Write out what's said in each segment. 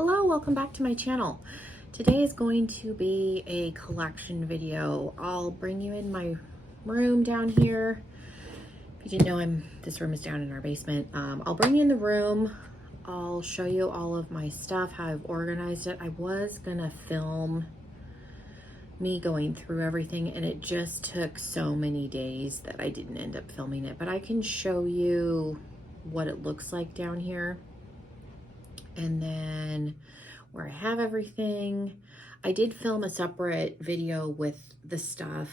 Hello, welcome back to my channel. Today is going to be a collection video. I'll bring you in my room down here. If you didn't know, this room is down in our basement. I'll bring you in the room. I'll show you all of my stuff, how I've organized it. I was gonna film me going through everything and it just took so many days that I didn't end up filming it, but I can show you what it looks like down here. And then where I have everything, I did film a separate video with the stuff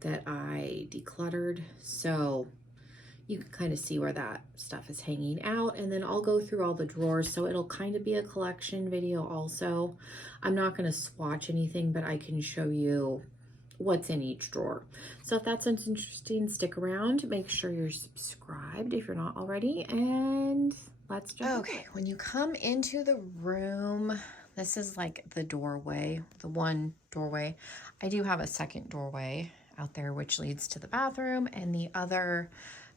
that I decluttered, so you can kind of see where that stuff is hanging out. And then I'll go through all the drawers, so it'll kind of be a collection video also. I'm not going to swatch anything, but I can show you what's in each drawer. So if that sounds interesting, stick around. Make sure you're subscribed if you're not already, and let's jump. Okay, when you come into the room, this is like the doorway, the one doorway. I do have a second doorway out there which leads to the bathroom and the other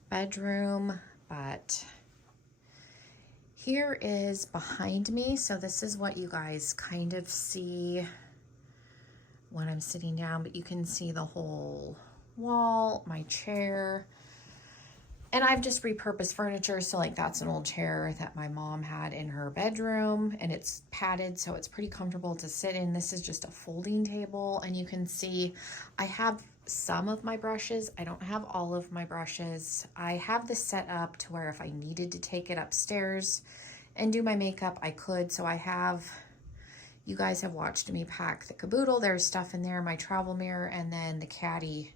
bedroom, but here is behind me. So this is what you guys kind of see when I'm sitting down, but you can see the whole wall, my chair. And I've just repurposed furniture. So like that's an old chair that my mom had in her bedroom, and it's padded, so it's pretty comfortable to sit in. This is just a folding table, and you can see I have some of my brushes. I don't have all of my brushes. I have this set up to where if I needed to take it upstairs and do my makeup, I could. So I have, you guys have watched me pack the caboodle. There's stuff in there, my travel mirror, and then the caddy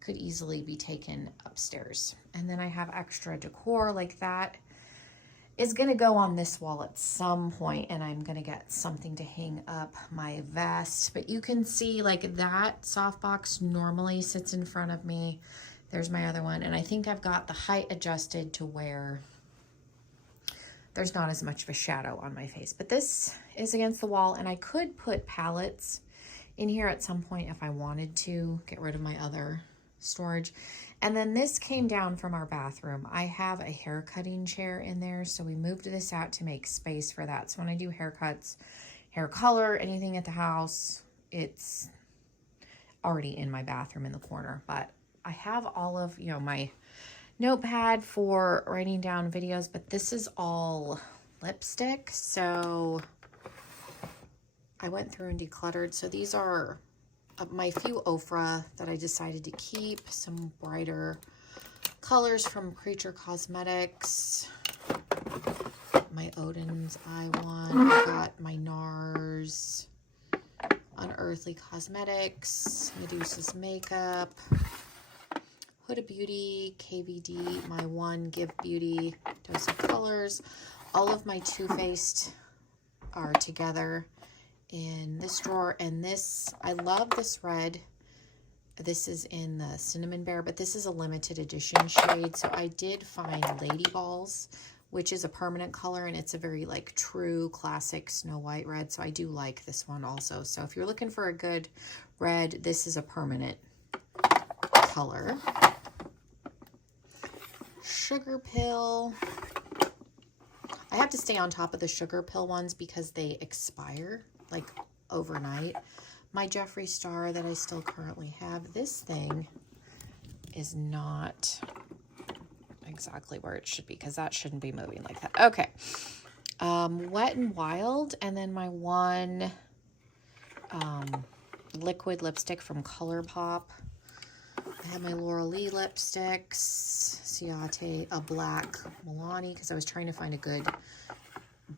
could easily be taken upstairs. And then I have extra decor like that is gonna go on this wall at some point, and I'm gonna get something to hang up my vest. But you can see like that softbox normally sits in front of me. There's my other one, and I think I've got the height adjusted to where there's not as much of a shadow on my face. But this is against the wall, and I could put palettes in here at some point if I wanted to get rid of my other storage. And then this came down from our bathroom. I have a hair cutting chair in there, so we moved this out to make space for that. So when I do haircuts, hair color, anything at the house, it's already in my bathroom in the corner. But I have all of, you know, my notepad for writing down videos, but this is all lipstick. So I went through and decluttered. So these are my few Ofra that I decided to keep, some brighter colors from Creature Cosmetics, my Odin's Eye one, I got my NARS, Unearthly Cosmetics, Medusa's Makeup, Huda Beauty, KVD, my one Give Beauty Dose of Colors. All of my Too Faced are together in this drawer. And this, I love this red. This is in the Cinnamon Bear, but this is a limited edition shade. So I did find Lady Balls, which is a permanent color, and it's a very like true classic Snow White red. So I do like this one also. So if you're looking for a good red, this is a permanent color. Sugar Pill. I have to stay on top of the Sugar Pill ones because they expire like overnight. My Jeffree Star that I still currently have, this thing is not exactly where it should be because that shouldn't be moving like that. Okay. Wet n Wild, and then my one liquid lipstick from ColourPop. I have my Laura Lee lipsticks, Ciate, a black Milani, because I was trying to find a good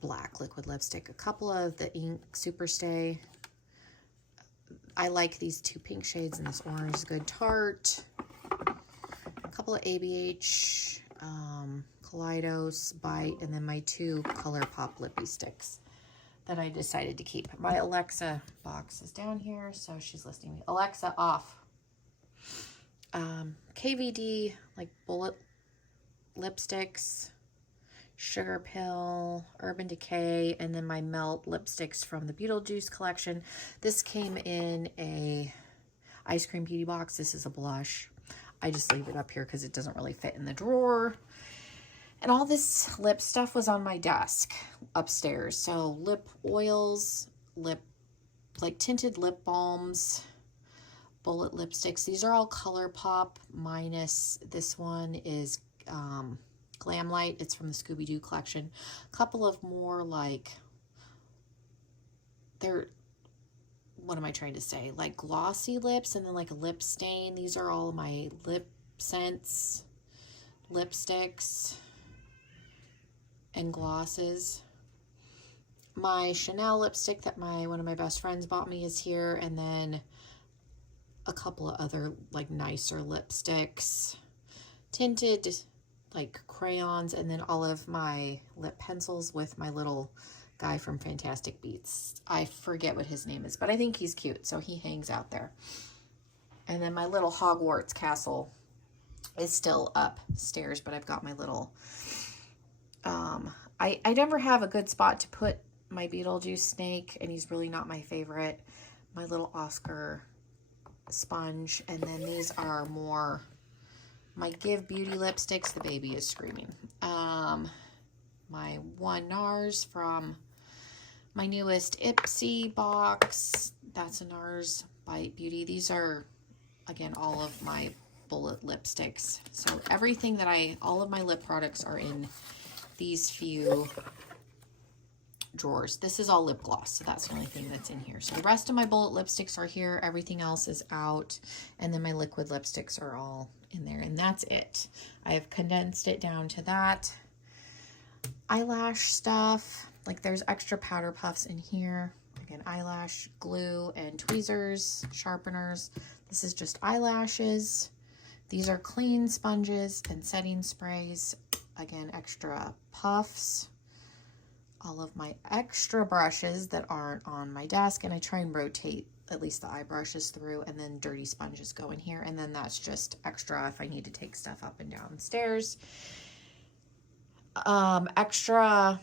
black liquid lipstick. A couple of the Ink Superstay. I like these two pink shades, and this orange is good. Tarte. A couple of ABH, Kaleidos, Bite, and then my two ColourPop lippy sticks that I decided to keep. My Alexa box is down here, so she's listening to me. Alexa, off. KVD, like bullet lipsticks, Sugar Pill, Urban Decay, and then my Melt lipsticks from the Beetlejuice collection. This came in a Ice Cream Beauty box. This is a blush. I just leave it up here because it doesn't really fit in the drawer. And all this lip stuff was on my desk upstairs. So lip oils, like tinted lip balms, bullet lipsticks. These are all ColourPop minus this one is Glam Light. It's from the Scooby-Doo collection. A couple of more like, they're, what am I trying to say? Like glossy lips and then like a lip stain. These are all my lip scents, lipsticks, and glosses. My Chanel lipstick that one of my best friends bought me is here, and then a couple of other like nicer lipsticks, tinted like crayons, and then all of my lip pencils with my little guy from Fantastic Beasts. I forget what his name is, but I think he's cute, so he hangs out there. And then my little Hogwarts castle is still upstairs, but I've got my little I never have a good spot to put my Beetlejuice snake, and he's really not my favorite. My little Oscar sponge, and then these are more my Give Beauty lipsticks. The baby is screaming. My one NARS from my newest Ipsy box. That's a NARS by Beauty. These are, again, all of my bullet lipsticks. So everything that all of my lip products are in these few drawers. This is all lip gloss, so that's the only thing that's in here. So the rest of my bullet lipsticks are here. Everything else is out. And then my liquid lipsticks are all in there. And that's it. I have condensed it down to that. Eyelash stuff. Like there's extra powder puffs in here. Again, eyelash glue and tweezers, sharpeners. This is just eyelashes. These are clean sponges and setting sprays. Again, extra puffs. All of my extra brushes that aren't on my desk, and I try and rotate at least the eye brushes through, and then dirty sponges go in here, and then that's just extra if I need to take stuff up and down stairs. Extra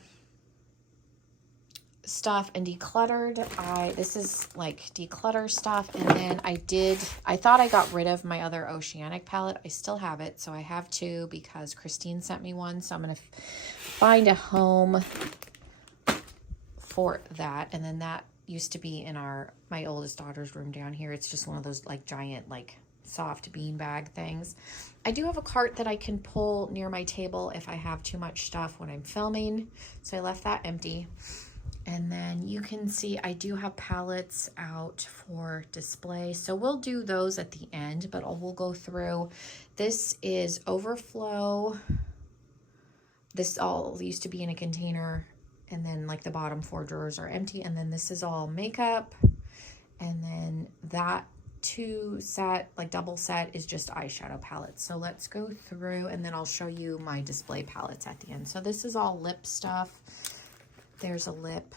stuff and decluttered. This is like declutter stuff, and then I thought I got rid of my other Oceanic palette. I still have it, so I have two because Christine sent me one, so I'm gonna find a home for that. And then that used to be in my oldest daughter's room down here. It's just one of those like giant like soft bean bag things. I do have a cart that I can pull near my table if I have too much stuff when I'm filming, so I left that empty. And then you can see I do have palettes out for display, so we'll do those at the end, but we'll go through. This is Overflow. This all used to be in a container, and then like the bottom 4 drawers are empty, and then this is all makeup, and then that 2 set, like double set, is just eyeshadow palettes. So let's go through, and then I'll show you my display palettes at the end. So this is all lip stuff. There's a lip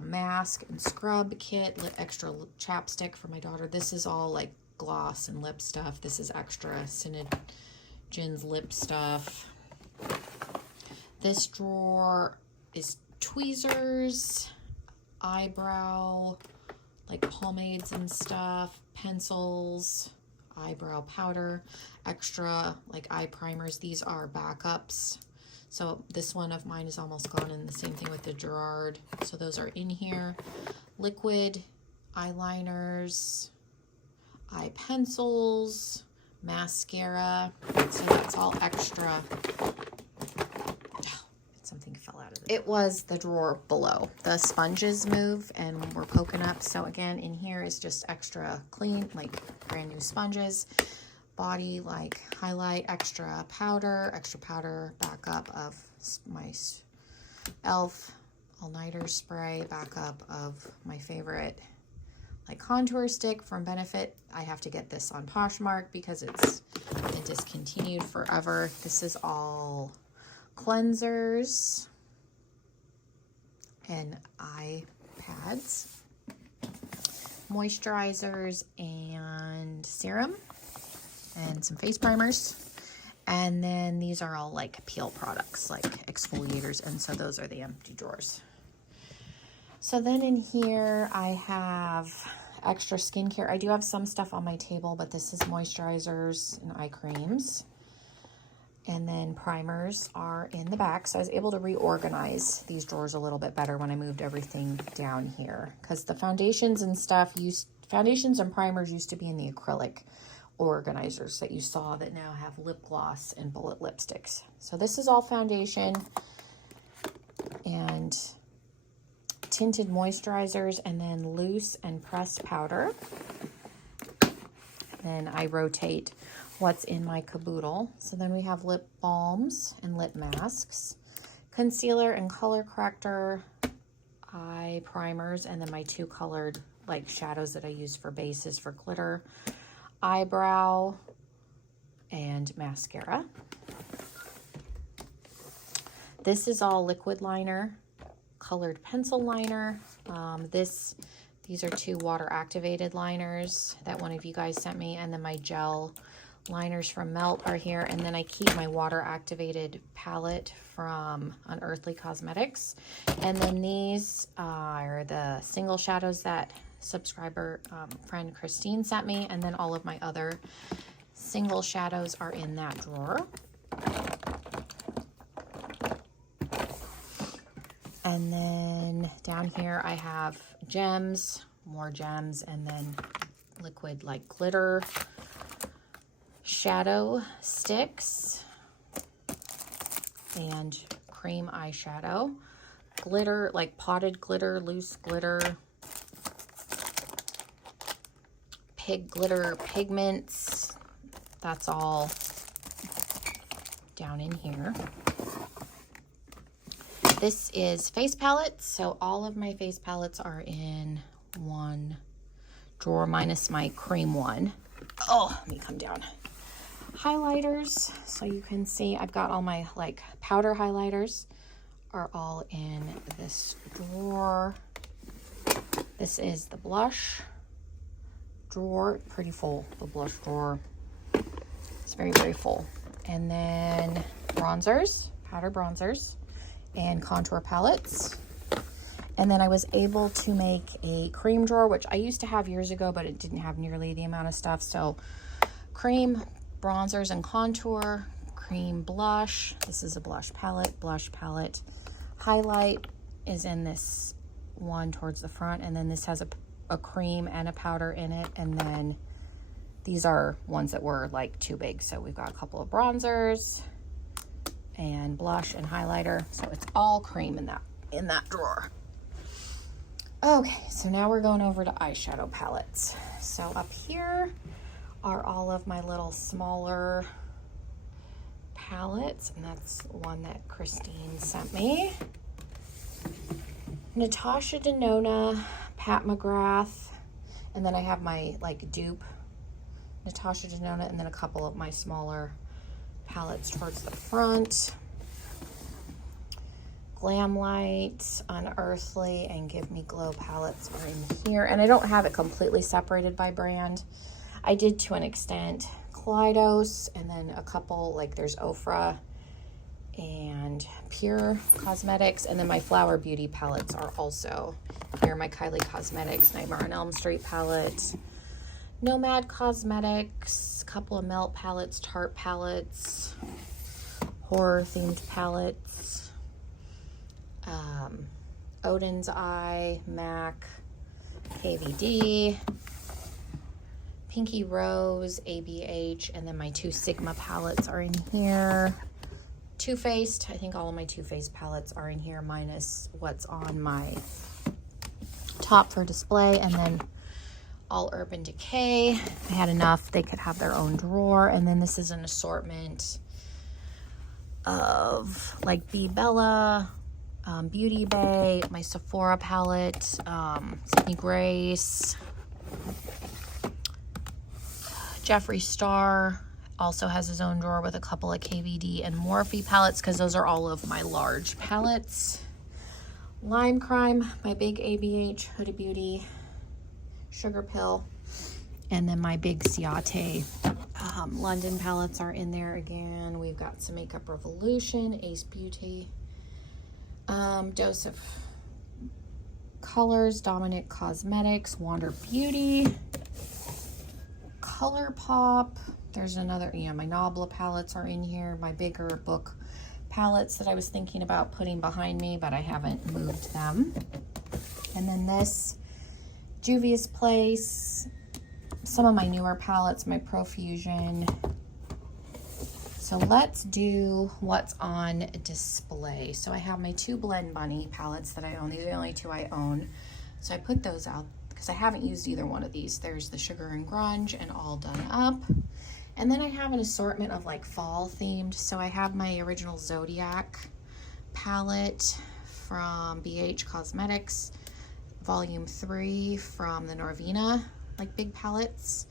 mask and scrub kit, extra chapstick for my daughter. This is all like gloss and lip stuff. This is extra Synogen's lip stuff. This drawer is tweezers, eyebrow, like pomades and stuff, pencils, eyebrow powder, extra like eye primers. These are backups. So this one of mine is almost gone, and the same thing with the Gerard. So those are in here. Liquid eyeliners, eye pencils, mascara. So that's all extra. Something fell out of it. It was the drawer below. The sponges move and were poking up. So again, in here is just extra clean, like brand new sponges. Body like highlight, extra powder, backup of my e.l.f. all-nighter spray, backup of my favorite like contour stick from Benefit. I have to get this on Poshmark because it's been discontinued forever. This is all cleansers and eye pads, moisturizers and serum, and some face primers. And then these are all like peel products, like exfoliators, and so those are the empty drawers. So then in here I have extra skincare. I do have some stuff on my table, but this is moisturizers and eye creams. And then primers are in the back. So I was able to reorganize these drawers a little bit better when I moved everything down here, because the foundations and stuff foundations and primers used to be in the acrylic organizers that you saw that now have lip gloss and bullet lipsticks. So this is all foundation and tinted moisturizers, and then loose and pressed powder. Then I rotate what's in my caboodle. So then we have lip balms and lip masks, concealer and color corrector, eye primers, and then my two colored like shadows that I use for bases for glitter, eyebrow, and mascara. This is all liquid liner, colored pencil liner. These are two water activated liners that one of you guys sent me, and then my gel liners from Melt are here. And then I keep my water activated palette from Unearthly Cosmetics. And then these are the single shadows that subscriber friend Christine sent me, and then all of my other single shadows are in that drawer. And then down here I have gems, more gems, and then liquid like glitter shadow sticks and cream eyeshadow, glitter like potted glitter, loose glitter, glitter pigments. That's all down in here. This is face palettes, so all of my face palettes are in one drawer minus my cream one. Oh, let me come down. Highlighters, so you can see I've got all my like powder highlighters are all in this drawer. This is the blush drawer, pretty full, the blush drawer. It's very, very full. And then bronzers, powder bronzers, and contour palettes. And then I was able to make a cream drawer, which I used to have years ago, but it didn't have nearly the amount of stuff. So cream, bronzers and contour, cream blush. This is a blush palette, highlight is in this one towards the front, and then this has a cream and a powder in it. And then these are ones that were like too big. So we've got a couple of bronzers and blush and highlighter. So it's all cream in that drawer. Okay, so now we're going over to eyeshadow palettes. So up here are all of my little smaller palettes, and that's one that Christine sent me. Natasha Denona, Pat McGrath, and then I have my like dupe Natasha Denona, and then a couple of my smaller palettes towards the front. Glamlite, Unearthly, and Give Me Glow palettes are in here, and I don't have it completely separated by brand. I did to an extent. Kaleidos, and then a couple, like there's Ofra and Pure Cosmetics, and then my Flower Beauty palettes are also here. My Kylie Cosmetics, Nightmare on Elm Street palette, Nomad Cosmetics, couple of Melt palettes, Tarte palettes, horror themed palettes, Odin's Eye, MAC, KVD, Pinky Rose, ABH, and then my two Sigma palettes are in here. Too Faced, I think all of my Too Faced palettes are in here minus what's on my top for display, and then all Urban Decay. I had enough, they could have their own drawer. And then this is an assortment of like Be Bella, Beauty Bay, my Sephora palette, Sydney Grace, Jeffree Star also has his own drawer with a couple of KVD and Morphe palettes, because those are all of my large palettes. Lime Crime, my big ABH, Huda Beauty, Sugar Pill, and then my big Ciate London palettes are in there again. We've got some Makeup Revolution, Ace Beauty, Dose of Colors, Dominic Cosmetics, Wander Beauty, ColourPop. There's another, yeah, my Nabla palettes are in here, my bigger book palettes that I was thinking about putting behind me, but I haven't moved them. And then this Juvia's Place, some of my newer palettes, my Profusion. So let's do what's on display. So I have my 2 Blend Bunny palettes that I own. These are the only 2 I own. So I put those out because I haven't used either one of these. There's the Sugar and Grunge and All Done Up. And then I have an assortment of like fall themed. So I have my original Zodiac palette from BH Cosmetics, volume 3 from the Norvina, like big palettes.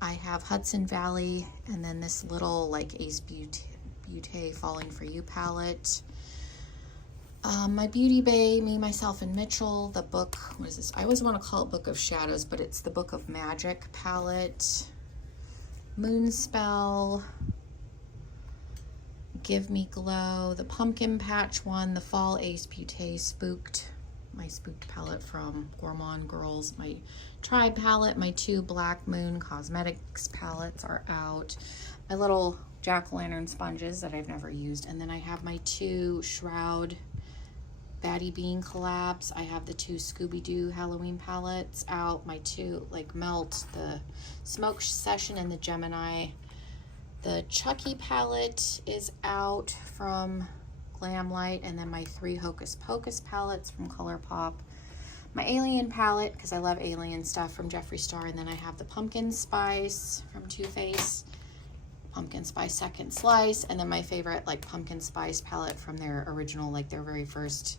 I have Hudson Valley, and then this little like Ace Beauté Falling For You palette. My Beauty Bay, Me, Myself, and Mitchell, the book, what is this? I always want to call it Book of Shadows, but it's the Book of Magic palette. Moonspell, Give Me Glow, the Pumpkin Patch one, the Fall Ace Beauté Spooked, my Spooked palette from Gourmand Girls, my Tribe palette, my 2 Black Moon Cosmetics palettes are out, my little jack-o'-lantern sponges that I've never used, and then I have my 2 Shroud Baddie Bean collabs. I have the 2 Scooby-Doo Halloween palettes out, my 2 like Melt, the Smoke Session, and the Gemini. The Chucky palette is out from Glamlight, and then my 3 Hocus Pocus palettes from ColourPop. My Alien palette, because I love alien stuff, from Jeffree Star, and then I have the Pumpkin Spice from Too Faced, Pumpkin Spice Second Slice, and then my favorite like Pumpkin Spice palette from their original, like their very first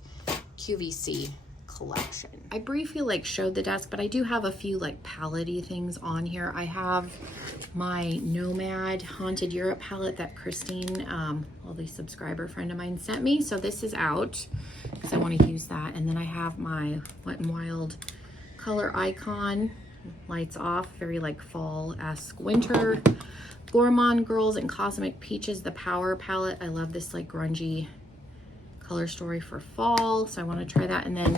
QVC collection. I briefly like showed the desk, but I do have a few like palette-y things on here. I have my Nomad Haunted Europe palette that Christine, well, the subscriber friend of mine, sent me. So this is out because I want to use that. And then I have my Wet n Wild Color Icon, lights off, very like fall-esque winter. Gourmand Girls and Cosmic Peaches, the Power palette. I love this like grungy color story for fall, so I want to try that. And then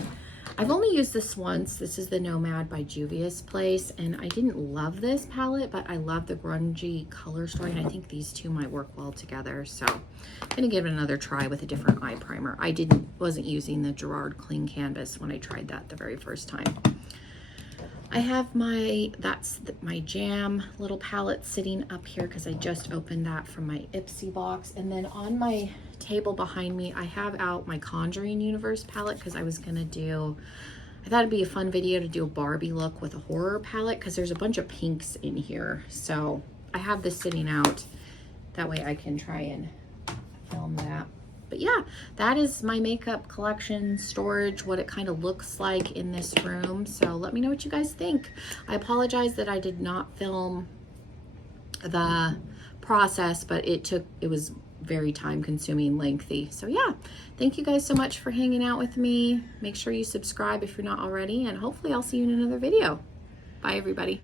I've only used this once. This is the Nomad by Juvia's Place, and I didn't love this palette, but I love the grungy color story, and I think these 2 might work well together. So I'm gonna give it another try with a different eye primer. I wasn't using the Gerard Clean Canvas when I tried that the very first time. I have my Jam little palette sitting up here because I just opened that from my Ipsy box. And then on my table behind me, I have out my Conjuring Universe palette because I thought it'd be a fun video to do a Barbie look with a horror palette because there's a bunch of pinks in here. So I have this sitting out. That way I can try and film that. But yeah, that is my makeup collection storage, what it kind of looks like in this room. So let me know what you guys think. I apologize that I did not film the process, but it was very time consuming, lengthy. So yeah, thank you guys so much for hanging out with me. Make sure you subscribe if you're not already, and hopefully I'll see you in another video. Bye everybody.